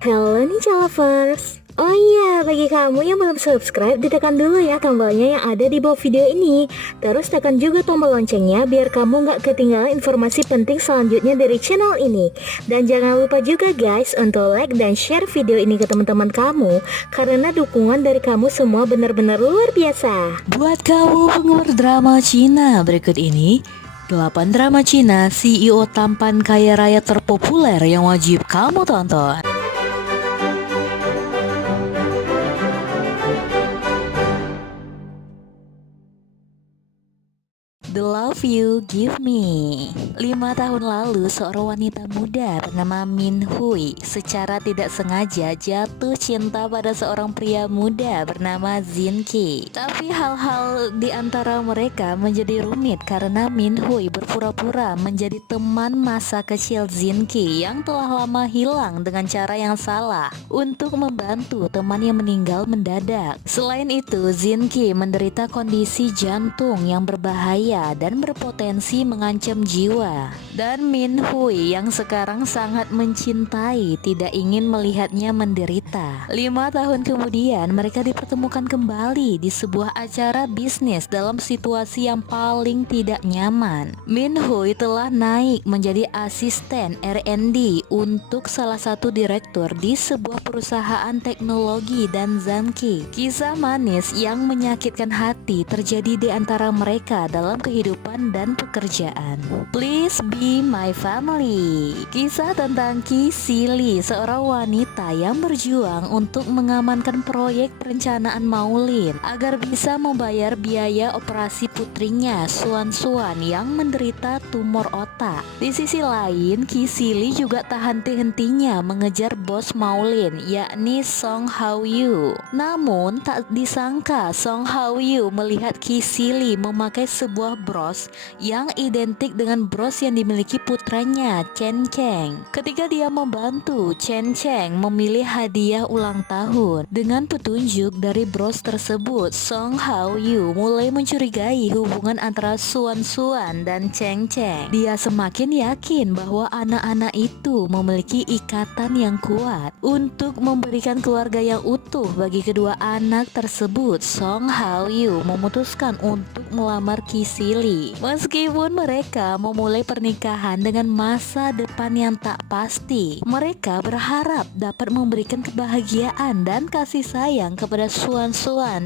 Halo Ninja Lovers. Oh iya, bagi kamu yang belum subscribe, ditekan dulu ya tombolnya yang ada di bawah video ini. Terus tekan juga tombol loncengnya biar kamu nggak ketinggalan informasi penting selanjutnya dari channel ini. Dan jangan lupa juga guys untuk like dan share video ini ke teman-teman kamu, karena dukungan dari kamu semua benar-benar luar biasa. Buat kamu penggemar drama Cina, berikut ini 8 drama Cina CEO tampan kaya raya terpopuler yang wajib kamu tonton. The Love You Give Me. 5 tahun lalu seorang wanita muda bernama Min Hui secara tidak sengaja jatuh cinta pada seorang pria muda bernama Jin Ki. Tapi hal-hal di antara mereka menjadi rumit karena Min Hui berpura-pura menjadi teman masa kecil Jin Ki yang telah lama hilang dengan cara yang salah untuk membantu teman yang meninggal mendadak. Selain itu, Jin Ki menderita kondisi jantung yang berbahaya dan berpotensi mengancam jiwa. Dan Min Hui yang sekarang sangat mencintai tidak ingin melihatnya menderita. 5 tahun kemudian mereka dipertemukan kembali di sebuah acara bisnis dalam situasi yang paling tidak nyaman. Min Hui telah naik menjadi asisten R&D untuk salah satu direktur di sebuah perusahaan teknologi dan Zan Ki. Kisah manis yang menyakitkan hati terjadi di antara mereka dalam kehidupan dan pekerjaan. Please Be My Family. Kisah tentang Ki Sili, seorang wanita yang berjuang untuk mengamankan proyek perencanaan Maulin agar bisa membayar biaya operasi putrinya Suan yang menderita tumor otak. Di sisi lain, Ki Sili juga tak henti-hentinya mengejar bos Maulin, yakni Song Hao Yu. Namun tak disangka Song Hao Yu melihat Ki Sili memakai sebuah bros yang identik dengan bros yang dimiliki putranya Chen Cheng. Ketika dia membantu Chen Cheng memilih hadiah ulang tahun dengan petunjuk dari bros tersebut, Song Hao Yu mulai mencurigai hubungan antara Suan dan Cheng Cheng. Dia semakin yakin bahwa anak-anak itu memiliki ikatan yang kuat untuk memberikan keluarga yang utuh bagi kedua anak tersebut. Song Hao Yu memutuskan untuk melamar Ki Sili. Meskipun mereka memulai pernikahan dengan masa depan yang tak pasti, mereka berharap dapat memberikan kebahagiaan dan kasih sayang kepada Suan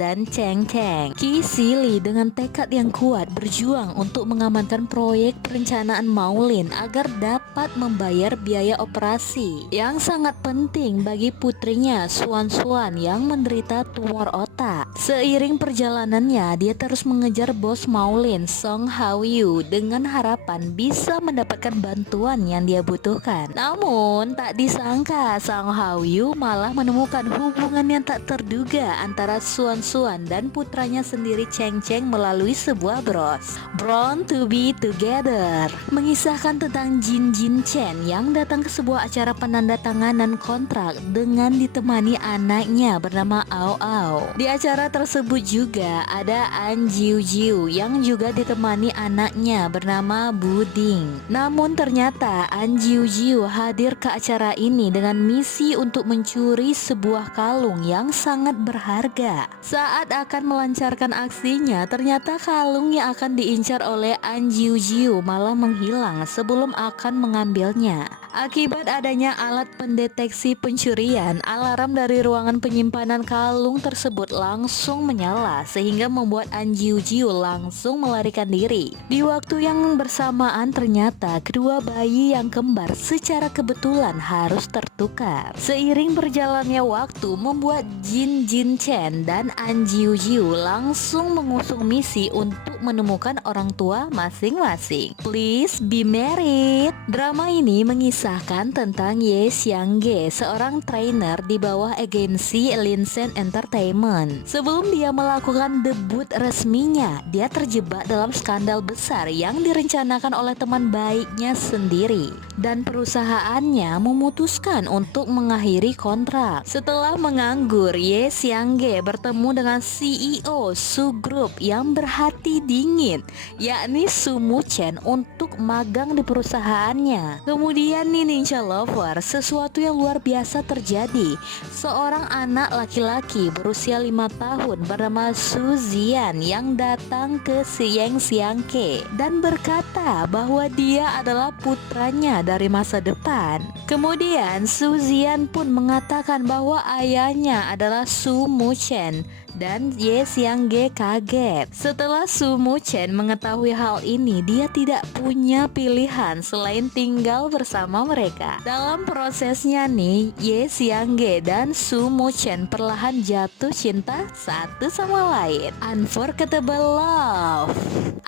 dan Cheng Cheng. Ki Sili dengan tekad yang kuat berjuang untuk mengamankan proyek perencanaan Maulin agar dapat membayar biaya operasi yang sangat penting bagi putrinya Suan yang menderita tumor otak. Seiring perjalanannya, dia terus mengejar bos Maulin, Song Hao Yu, dengan harapan bisa mendapatkan bantuan yang dia butuhkan. Namun tak disangka Song Hao Yu malah menemukan hubungan yang tak terduga antara Suan dan putranya sendiri Cheng Cheng melalui sebuah bros. Born to be Together mengisahkan tentang Jin Chen yang datang ke sebuah acara penandatanganan kontrak dengan ditemani anaknya bernama Ao. Di acara tersebut juga ada An Jiu yang juga ditemani anaknya bernama Buding. Namun ternyata An Jiu hadir ke acara ini dengan misi untuk mencuri sebuah kalung yang sangat berharga. Saat akan melancarkan aksinya, ternyata kalung yang akan diincar oleh An Jiu malah menghilang sebelum akan mengambilnya. Akibat adanya alat pendeteksi pencurian, alarm dari ruangan penyimpanan kalung tersebut langsung menyala sehingga membuat An Jiu langsung melarikan diri. Di waktu yang bersamaan ternyata kedua bayi yang kembar secara kebetulan harus tertukar. Seiring berjalannya waktu membuat Jin Chen dan An Jiu langsung mengusung misi untuk menemukan orang tua masing-masing. Please Be Married. Drama ini mengisahkan tentang Ye Xiangge, seorang trainer di bawah agensi Linshen Entertainment. Sebelum dia melakukan debut resminya, dia terjebak dalam skandal besar yang direncanakan oleh teman baiknya sendiri, dan perusahaannya memutuskan untuk mengakhiri kontrak. Setelah menganggur, Ye Xiangge bertemu dengan CEO Su Group yang berhati dingin, yakni Su Mu Chen, untuk magang di perusahaannya. Kemudian Dan nih Ninja Lover, sesuatu yang luar biasa terjadi. Seorang anak laki-laki berusia 5 tahun bernama Su Zian yang datang ke Sieng Siangke dan berkata bahwa dia adalah putranya dari masa depan. Kemudian Su Zian pun mengatakan bahwa ayahnya adalah Su Muchen dan Ye Xiangge kaget. Setelah Su Muchen mengetahui hal ini, dia tidak punya pilihan selain tinggal bersama mereka. Dalam prosesnya nih, Ye Xiangge dan Su Muchen perlahan jatuh cinta satu sama lain. Unforgettable Love.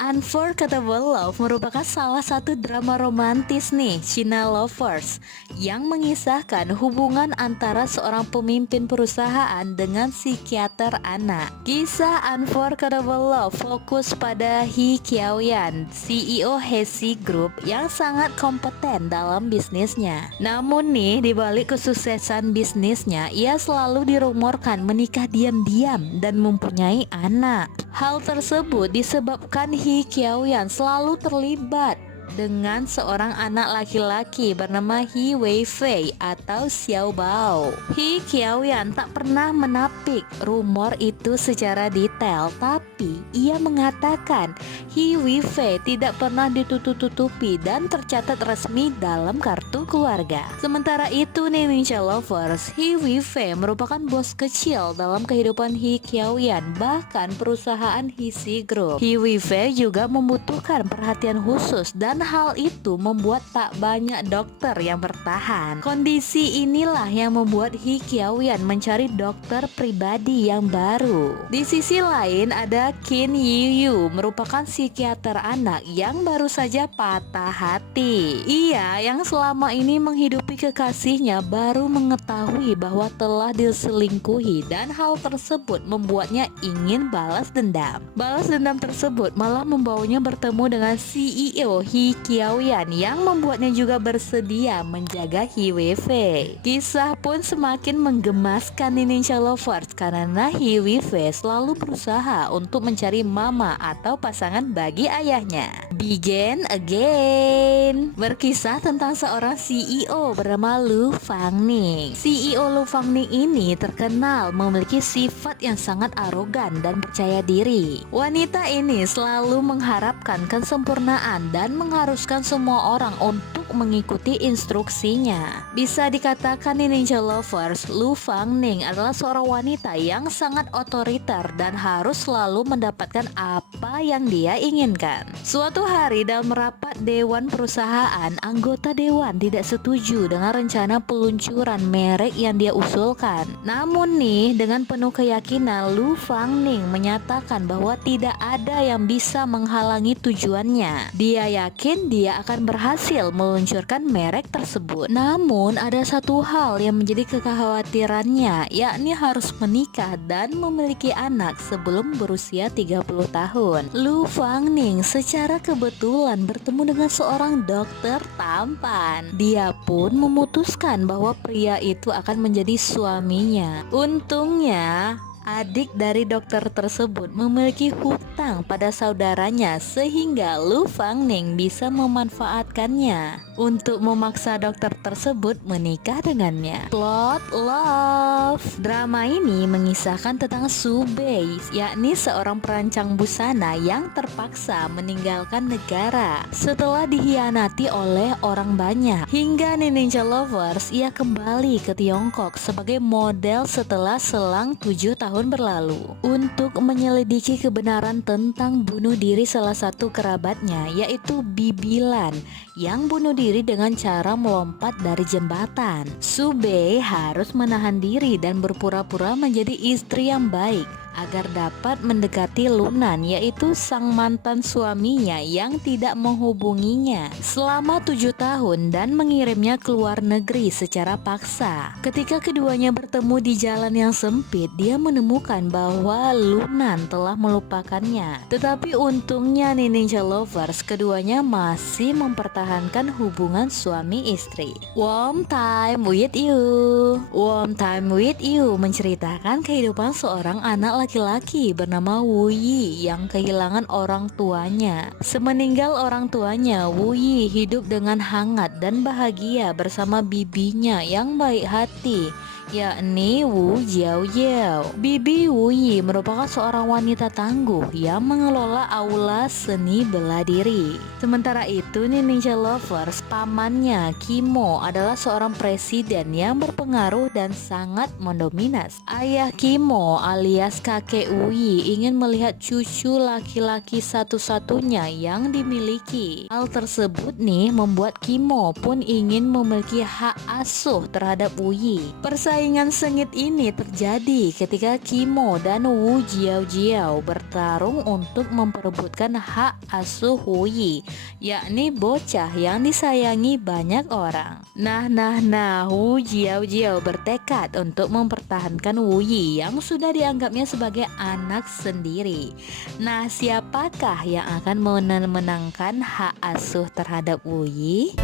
Unforgettable Love merupakan salah satu drama romantis nih, China Lovers, yang mengisahkan hubungan antara seorang pemimpin perusahaan dengan psikiater anak. Kisah Unforgettable Love fokus pada He Qiaoyan, CEO Hesi Group yang sangat kompeten dalam bisnisnya. Namun nih, di balik kesuksesan bisnisnya, ia selalu dirumorkan menikah diam-diam dan mempunyai anak. Hal tersebut disebabkan He Qiaoyan selalu terlibat dengan seorang anak laki-laki bernama He Weifei atau Xiao Bao. He Qiaoyan tak pernah menapik rumor itu secara detail, tapi ia mengatakan He Weifei tidak pernah ditutup-tutupi dan tercatat resmi dalam kartu keluarga. Sementara itu nih Ninja Lovers, He Weifei merupakan bos kecil dalam kehidupan He Qiaoyan, bahkan perusahaan Hesi Group. He Weifei juga membutuhkan perhatian khusus dan hal itu membuat tak banyak dokter yang bertahan. Kondisi inilah yang membuat He Qiaoyan mencari dokter pribadi yang baru. Di sisi lain ada Qin Yiyu, merupakan psikiater anak yang baru saja patah hati. Ia yang selama ini menghidupi kekasihnya baru mengetahui bahwa telah diselingkuhi dan hal tersebut membuatnya ingin balas dendam. Balas dendam tersebut malah membawanya bertemu dengan CEO He Qiaoyan yang membuatnya juga bersedia menjaga He Weifei. Kisah pun semakin menggemaskan di Ninja Lovers karena He Weifei selalu berusaha untuk mencari mama atau pasangan bagi ayahnya. Begin Again berkisah tentang seorang CEO bernama Lu Fangning. CEO Lu Fangning ini terkenal memiliki sifat yang sangat arogan dan percaya diri. Wanita ini selalu mengharapkan kesempurnaan dan mengharuskan semua orang untuk mengikuti instruksinya. Bisa dikatakan nih Ninja Lovers, Lu Fangning adalah seorang wanita yang sangat otoriter dan harus selalu mendapatkan apa yang dia inginkan. Suatu hari dalam rapat dewan perusahaan, anggota dewan tidak setuju dengan rencana peluncuran merek yang dia usulkan. Namun nih, dengan penuh keyakinan, Lu Fangning menyatakan bahwa tidak ada yang bisa menghalangi tujuannya. Dia yakin dia akan berhasil meluncurkan merek tersebut. Namun ada satu hal yang menjadi kekhawatirannya, yakni harus menikah dan memiliki anak sebelum berusia 30 tahun. Lu Fangning secara kebetulan bertemu dengan seorang dokter tampan. Dia pun memutuskan bahwa pria itu akan menjadi suaminya. Untungnya adik dari dokter tersebut memiliki hutang pada saudaranya sehingga Lu Fangning bisa memanfaatkannya untuk memaksa dokter tersebut menikah dengannya. Plot Love. Drama ini mengisahkan tentang Su Bei, yakni seorang perancang busana yang terpaksa meninggalkan negara setelah dihianati oleh orang banyak. Hingga Ninja Lovers, ia kembali ke Tiongkok sebagai model setelah selang 7 tahun berlalu untuk menyelidiki kebenaran tentang bunuh diri salah satu kerabatnya, yaitu Bibilan yang bunuh diri dengan cara melompat dari jembatan. Su Bei harus menahan diri dan berpura-pura menjadi istri yang baik agar dapat mendekati Lunan, yaitu sang mantan suaminya yang tidak menghubunginya selama 7 tahun dan mengirimnya ke luar negeri secara paksa. Ketika keduanya bertemu di jalan yang sempit, dia menemukan bahwa Lunan telah melupakannya. Tetapi untungnya nih Ninja Lovers, keduanya masih mempertahankan hubungan suami istri. Warm Time with You. Warm Time with You menceritakan kehidupan seorang anak laki-laki bernama Wu Yi yang kehilangan orang tuanya. Semeninggal orang tuanya, Wu Yi hidup dengan hangat dan bahagia bersama bibinya yang baik hati, yakni Wu Jiaoyao. Bibi Wu Yi merupakan seorang wanita tangguh yang mengelola aula seni bela diri. Sementara itu nih Ninja Lovers, pamannya Kimo adalah seorang presiden yang berpengaruh dan sangat mendominas. Ayah Kimo alias kakek Wu Yi ingin melihat cucu laki-laki satu-satunya yang dimiliki. Hal tersebut nih membuat Kimo pun ingin memiliki hak asuh terhadap Wu Yi. Persaingan sengit ini terjadi ketika Kimo dan Wu Jiaojiao bertarung untuk memperebutkan hak asuh Wu Yi, yakni bocah yang disayangi banyak orang. Nah, Wu Jiaojiao bertekad untuk mempertahankan Wu Yi yang sudah dianggapnya sebagai anak sendiri. Nah, siapakah yang akan memenangkan hak asuh terhadap Wu Yi?